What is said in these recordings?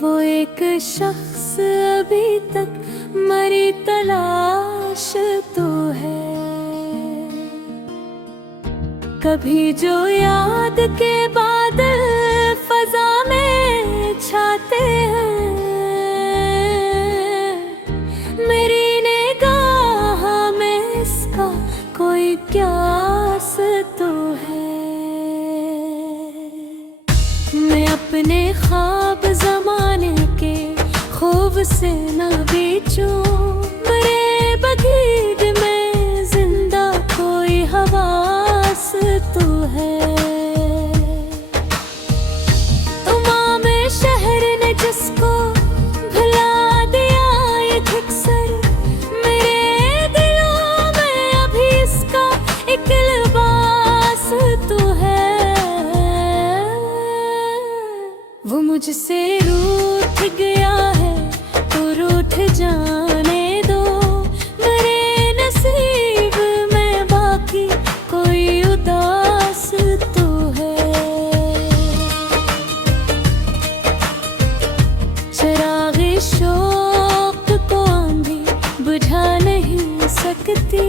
वो एक शख्स अभी तक मरी तलाश तो है। कभी जो याद के बादल फजा में छाते हैं, मेरी निगाह में इसका कोई क्यास तो है। मैं अपने ख्वाब ज़माने के खूब से न बेचूं, मेरे बगीड में जिंदा कोई हवास तो है। तमाम शहर ने जिसको भुला दिया ये ठिकसर, मेरे दिलों में अभी इसका एक लिबास तो है। वो मुझसे रूठ गया है तो रूठ जाने दो, मेरे नसीब में बाकी कोई उदास तो है। चिरागे शौक को आंधी बुझा नहीं सकती,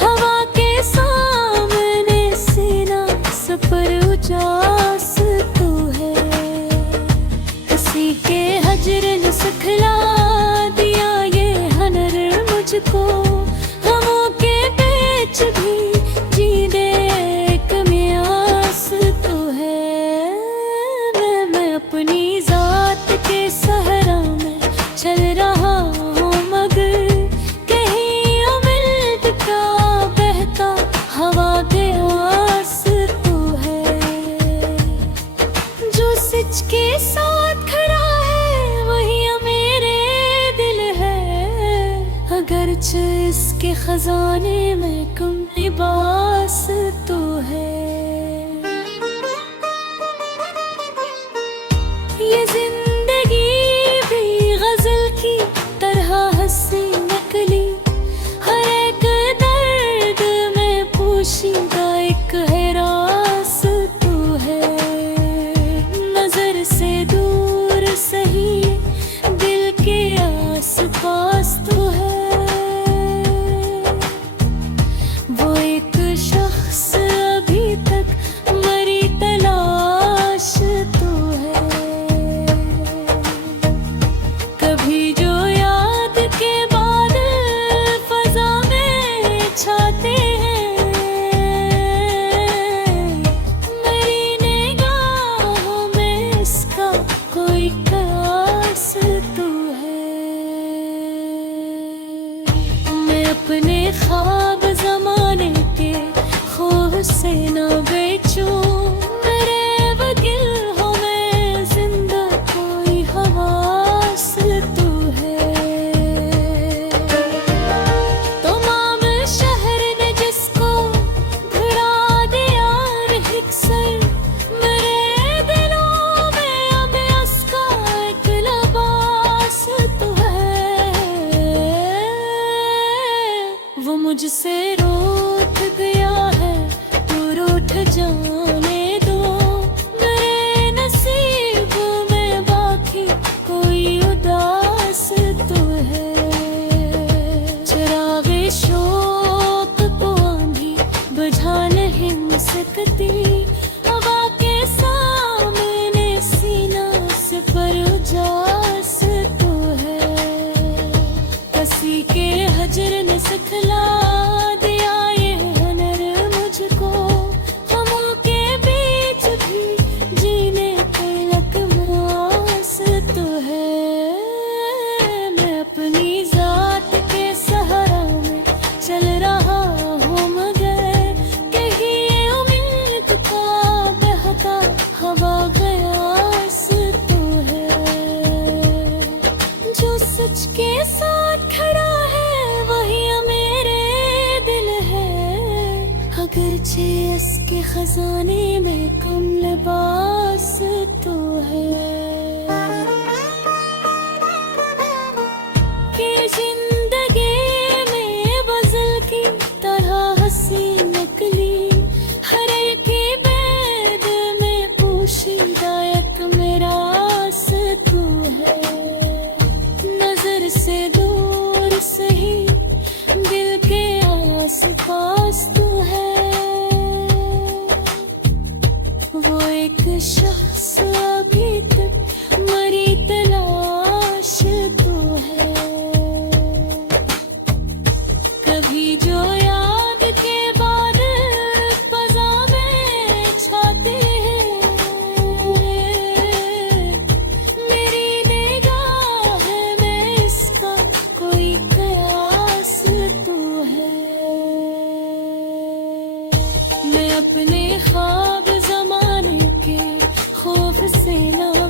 हवा के सामने सीना सपर उजास तो है। किसी के हजर ने सिखला दिया ये हनर मुझको, गमों के पेच भी जीने एक मियास तो है। मैं अपनी जात के सहरा में चल रहा हूँ मगर, कहीं उम्मीद का बहता हवा के आस तो है। जो सच के साथ खड़ा है वही मेरे दिल है, अगरचे इसके खजाने में कम लिबास तो है। ये जिंदगी भी गजल की तरह हंसी नकली, हर एक दर्द में पोशीदा एक है रास तो है। नजर से दूर सही दिल के आस पास तो है। वो एक शख्स अभी तक मरी तलाश तो है। शख्स अभी तक मरी तलाश तो है। कभी जो याद के बाद फजा में छाते हैं, मेरी निगाह में इसका कोई कयास तो है। मैं अपने ख्वाब जमाने के खौफ से ना